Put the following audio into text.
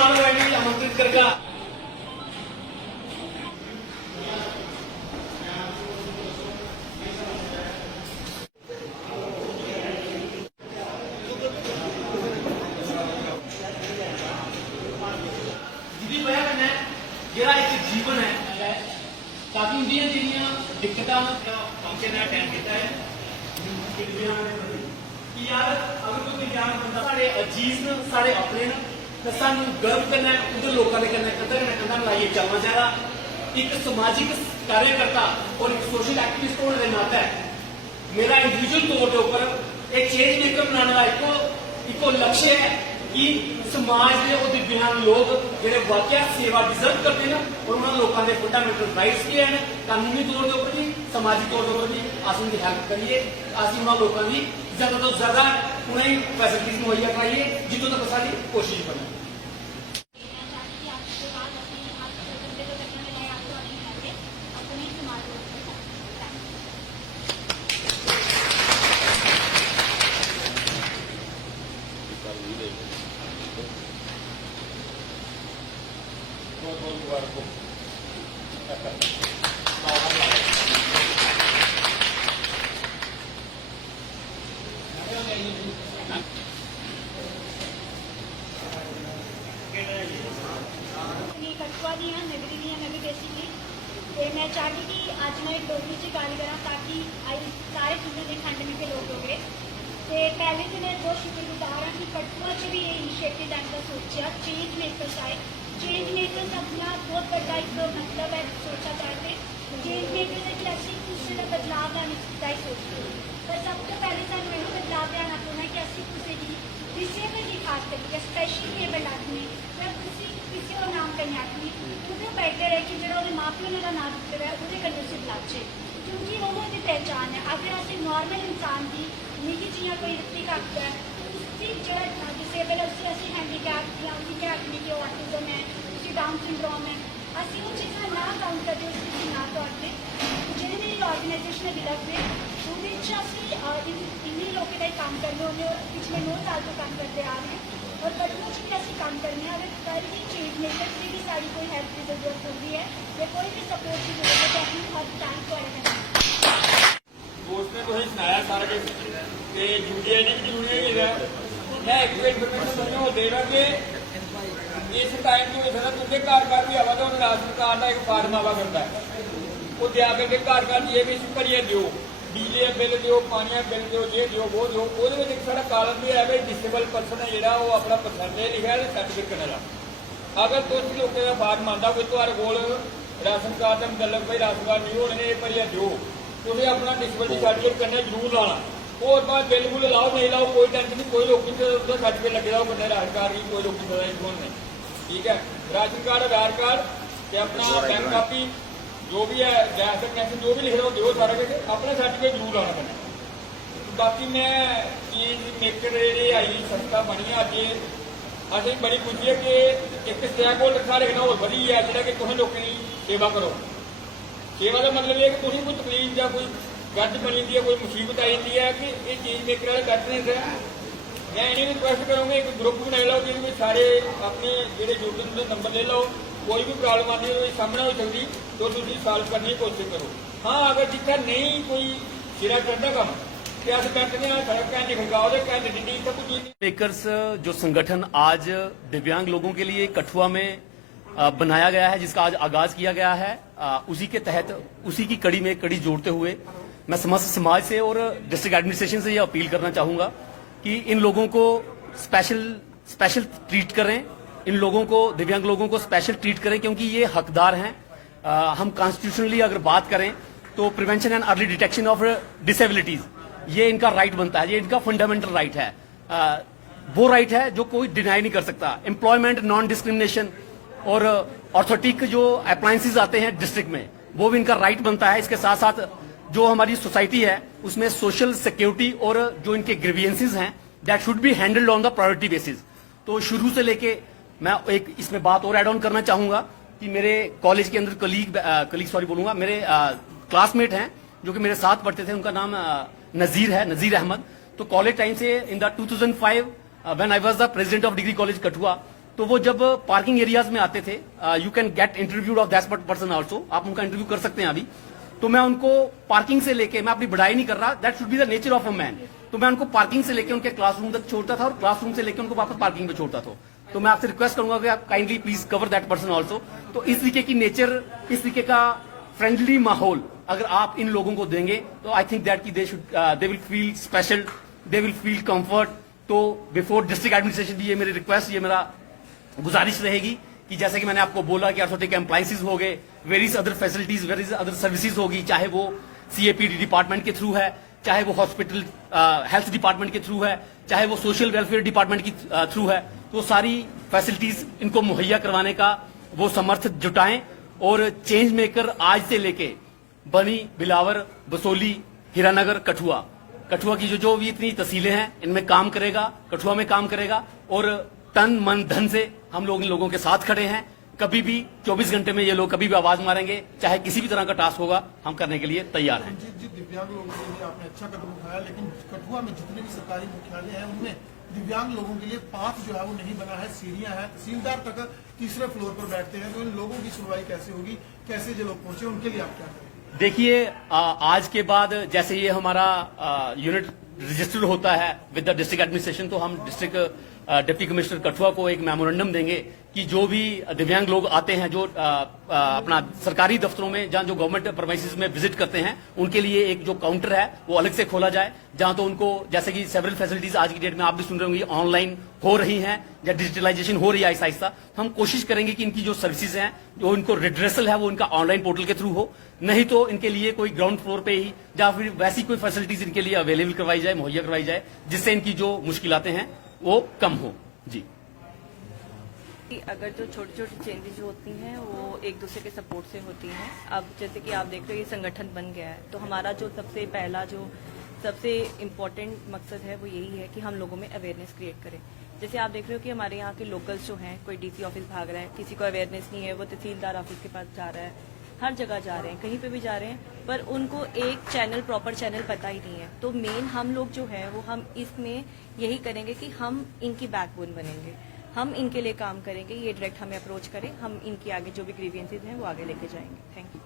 समारोह आमंत्रित करेगा। ਜਿਹੜਾ ਇੱਕ ਜੀਵਨ ਹੈ ਕਾਫੀ ਇੰਡੀਆ ਦੀਆਂ ਦਿੱਕਤਾਂ ਪੰਕੇ ਨਾਲ ਅਟੈਂਡ ਕੀਤਾ ਹੈ ਕਿ ਯਾਰ ਅਗਰ ਕੋਈ ਵਿਗਿਆਨ ਬੰਦਾ ਸਾਡੇ ਅਜੀਜ਼ ਨੇ ਸਾਡੇ ਆਪਣੇ ਨੇ ਤਾਂ ਸਾਨੂੰ ਗਰਵ ਕਰਨਾ ਉਹਦੇ ਲੋਕਾਂ ਦੇ ਕਰਨਾ ਕਦਰ ਕਰਨਾ ਲਾਈਏ ਚੱਲਣਾ ਚਾਹੀਦਾ। ਇੱਕ ਸਮਾਜਿਕ ਕਾਰਜਕਰਤਾ ਔਰ ਇੱਕ ਸੋਸ਼ਲ ਐਕਟਿਵਿਸਟ ਹੋਣ ਦੇ ਨਾਤੇ ਮੇਰਾ ਇੰਡੀਵਿਜੂਅਲ ਤੌਰ ਦੇ ਉੱਪਰ एक चेंज मेकर बनाने का इको लक्ष्य है कि समाज के और दिव्यांग लोग जो वाकई सेवा डिजर्व करते हैं और उन्होंने लोगों के फंडामेंटल राइट्स भी हैं कानूनी तौर के ऊपर भी समाजिक तौर के ऊपर भी अस उनकी हेल्प करिए अस उन्होंने लोगों की ज्यादा तो ज्यादा उन्हें फैसिलिटीज मुहैया कराइए जितों तक सारी कोशिश करें। कठुआ दी हाँ नगरी दी मैं भी बेसिकली तो मैं चाहती कि अज मैं डोगरी च गल करा ताकि आई सारे जिले के खंड के लोग हो गए तो पहले तो मैं बहुत शुक्रगुजार हाँ कि कठुआ च भी ये इनिशिएटिव का सोचा चेंज मेकर्स आए। चेंज मेकर्स अपना बहुत बड़ा एक मतलब है सोचा चाहते चेंज मेकर्स असं किसी का बदलाव लाने ही सोचते पर सब तो पहले सू यह बदलाव लिया होना कि असं किसी की डिसेबल की खास करके स्पैशली एबल आदमी या किसी और नाम कहीं आदमी वो बेटर है कि जो माँ प्यो ने नाम दिता है वो कन्नू से लाचे क्योंकि उन्होंने पहचान है। अगर असं नॉर्मल इंसान की निकी जियां कोई ऋतिक आखता है उसकी जो डिसेबल है उसकी असं हैंडीकैप या उसकी क्या आखने की ऑटिज्म है उसकी डाउन सिंड्रोम है असं वो चीज़ा ना काउंट करते उसकी ना तौर पर जो मेरी ऑर्गेनाइजेशन बिलक में वो इन्हीं लोगों का काम करने होने पिछले 9 साल तो काम करते आ रहे हैं और कठुआ भी असं काम करने अगर कल भी चेंज मेकर से भी सारी कोई हेल्प की जरूरत होती है या कोई भी सपोर्ट की जरूरत है अपनी हर टाइम को दोस्त ने तुझे सुनाया सारा कुछ कि यूरिया नहीं जरूरी है मैं एक इन्फॉर्मेशन समझो दे रहा कि इस टाइम जो होता है तुझे घर भी आवा तो राशन कार्ड का एक फार्म आवा करता है वो दिया करके घर ये भी भरिए दो बिजली बिल दो पानी बिल दो ये दो वो दो वो सारा कालम भी है भाई डिसेबल पर्सन है जो वो अपना परसेंटेज लिखा है सर्टिफिकेट करने का अगर कुछ लोगों का फार्म आता कोई तुम्हारे कोल राशन कार्ड का मतलब भाई राशन कार्ड नहीं होने भरिया दो तुम्हें अपना डिसेबल सर्टिफिकेट करना जरूर लाना और बाद बिल बुल लाओ नहीं लाओ कोई टेंशन नहीं कोई लोग सर्टिफिकेट लगे हो बने राशन कार्ड की कोई लोग नहीं ठीक है। राशन कार्ड आधार कार्ड अपना बैंक कापी जो भी है गैस कनेक्शन जो भी लिख रहे हो दो सारा कुछ अपना सर्टिफिकेट जरूर लाना पैना। बाकी मैं चीज मेकर जी आई संस्था बनी अज असें बड़ी खुशी है कि एक स्टेक होल्डर सारे होर बधी है जोड़ा कि तुम लोगों की सेवा करो। सेवा का मतलब है कि तुम कोई तकलीफ या कोई गज बनी है कोई मुसीबत आई है कि ये चीज मेकर वाले गज नहीं मैं इन्हें रिक्वेस्ट करूँगा एक ग्रुप बना लो जिसमें सारे अपने जो जुड़े नंबर ले लो कोई भी प्रॉब्लम आती है सामने हो सकती तो तुम सॉल्व करने की कोशिश करो। हाँ अगर जितना नहीं कोई सिरा करता कम मेकर्स जो संगठन आज दिव्यांग लोगों के लिए कठुआ में बनाया गया है जिसका आज आगाज किया गया है उसी के तहत उसी की कड़ी में कड़ी जोड़ते हुए मैं समस्त समाज से और डिस्ट्रिक्ट एडमिनिस्ट्रेशन से यह अपील करना चाहूंगा कि इन लोगों को स्पेशल ट्रीट करें इन लोगों को दिव्यांग लोगों को स्पेशल ट्रीट करें क्योंकि ये हकदार हैं। हम कॉन्स्टिट्यूशनली अगर बात करें तो prevention and early detection of disabilities ये इनका राइट बनता है ये इनका फंडामेंटल राइट है वो राइट है जो कोई डिनाई नहीं कर सकता। एम्प्लॉयमेंट नॉन डिस्क्रिमिनेशन और ऑर्थोटिक जो अप्लायंसेज आते हैं डिस्ट्रिक्ट में वो भी इनका राइट बनता है। इसके साथ साथ जो हमारी सोसाइटी है उसमें सोशल सिक्योरिटी और जो इनके ग्रीवियंसेस हैं that should be handled on the priority basis. तो शुरू से लेके मैं एक इसमें बात और एड ऑन करना चाहूंगा कि मेरे कॉलेज के अंदर कलीग मेरे क्लासमेट हैं जो कि मेरे साथ पढ़ते थे उनका नाम नजीर है नजीर अहमद। तो कॉलेज टाइम से in the 2005 when I was the president of degree college Kathua तो वो जब पार्किंग एरियाज में आते थे, you can get interviewed of that person also, आप उनका इंटरव्यू कर सकते हैं अभी। तो मैं उनको पार्किंग से लेके, मैं अपनी बढ़ाई नहीं कर रहा, that should be the nature of a man. तो मैं उनको पार्किंग से लेके उनके क्लासरूम तक छोड़ता था और क्लासरूम से लेके उनको वापस पार्किंग पे छोड़ता था। तो मैं आपसे रिक्वेस्ट करूंगा कि आप kindly please cover that person also. तो इस तरीके की नेचर, इस तरीके का फ्रेंडली माहौल अगर आप इन लोगों को देंगे तो आई थिंक दैट की they will feel special, they will feel comfort. तो बिफोर डिस्ट्रिक्ट एडमिनिस्ट्रेशन भी ये मेरी रिक्वेस्ट, ये मेरा गुजारिश रहेगी कि जैसे कि मैंने आपको बोला कि ऑर्थोटिक एम्प्लायंसेस हो गए, various other facilities, various other services होगी, चाहे वो सीएपीडी डिपार्टमेंट के थ्रू है, चाहे वो हॉस्पिटल हेल्थ डिपार्टमेंट के थ्रू है, चाहे वो सोशल वेलफेयर डिपार्टमेंट की थ्रू है, तो सारी फैसिलिटीज इनको मुहैया करवाने का वो समर्थ जुटाएं। और चेंज मेकर आज से लेके बनी, बिलावर, बसोली, हीरानगर, कठुआ की जो भी इतनी तहसीलें हैं इनमें काम करेगा, कठुआ में काम करेगा। और तन मन धन से हम लोग इन लोगों के साथ खड़े हैं। कभी भी 24 घंटे में ये लोग कभी भी आवाज मारेंगे, चाहे किसी भी तरह का टास्क होगा, हम करने के लिए तैयार हैं। जी, दिव्यांग लोगों के लिए आपने अच्छा कदम उठाया, लेकिन कठुआ में जितने भी सरकारी मुख्यालय हैं उनमें दिव्यांग लोगों के लिए पाथ जो है वो नहीं बना है, सीढ़ियां हैं, तहसीलदार तक तीसरे फ्लोर पर बैठते हैं। तो इन लोगों की सुनवाई कैसे होगी, कैसे जो लोग पहुंचे, उनके लिए आप क्या करेंगे? देखिए, आज के बाद जैसे ये हमारा यूनिट रजिस्टर्ड होता है विद द डिस्ट्रिक्ट एडमिनिस्ट्रेशन, तो हम डिस्ट्रिक्ट डिप्टी कमिश्नर कठुआ को एक मेमोरेंडम देंगे कि जो भी दिव्यांग लोग आते हैं, जो अपना सरकारी दफ्तरों में, जहां जो गवर्नमेंट प्रमाइसिस में विजिट करते हैं, उनके लिए एक जो काउंटर है वो अलग से खोला जाए, जहां तो उनको, जैसे कि सेवरल फैसिलिटीज आज की डेट में आप भी सुन रहे होंगे ऑनलाइन हो रही हैं या डिजिटलाइजेशन हो रही है आहिस्ता आहिस्ता। हम कोशिश करेंगे कि इनकी जो सर्विसेज हैं, जो इनको रिड्रेसल है, वो इनका ऑनलाइन पोर्टल के थ्रू हो, नहीं तो इनके लिए कोई ग्राउंड फ्लोर पे ही या फिर वैसी कोई फैसिलिटीज इनके लिए अवेलेबल करवाई जाए, मुहैया करवाई जाए, जिससे इनकी जो मुश्किलातें हैं वो कम हो। जी, अगर जो छोटी छोटी चेंजेस जो होती हैं वो एक दूसरे के सपोर्ट से होती हैं। अब जैसे कि आप देख रहे हो ये संगठन बन गया है, तो हमारा जो सबसे पहला जो सबसे इम्पोर्टेंट मकसद है वो यही है कि हम लोगों में अवेयरनेस क्रिएट करें। जैसे आप देख रहे हो कि हमारे यहाँ के लोकल्स जो हैं, कोई डीसी ऑफिस भाग रहा है, किसी को अवेयरनेस नहीं है, वो तहसीलदार ऑफिस के पास जा रहा है, हर जगह जा रहे हैं, कहीं पे भी जा रहे हैं, पर उनको एक चैनल, प्रॉपर चैनल पता ही नहीं है। तो मेन हम लोग जो है वो हम इसमें यही करेंगे कि हम इनकी बैकबोन बनेंगे, हम इनके लिए काम करेंगे, ये डायरेक्ट हमें अप्रोच करें, हम इनकी आगे जो भी ग्रीवियंसेस हैं वो आगे लेके जाएंगे। Thank you.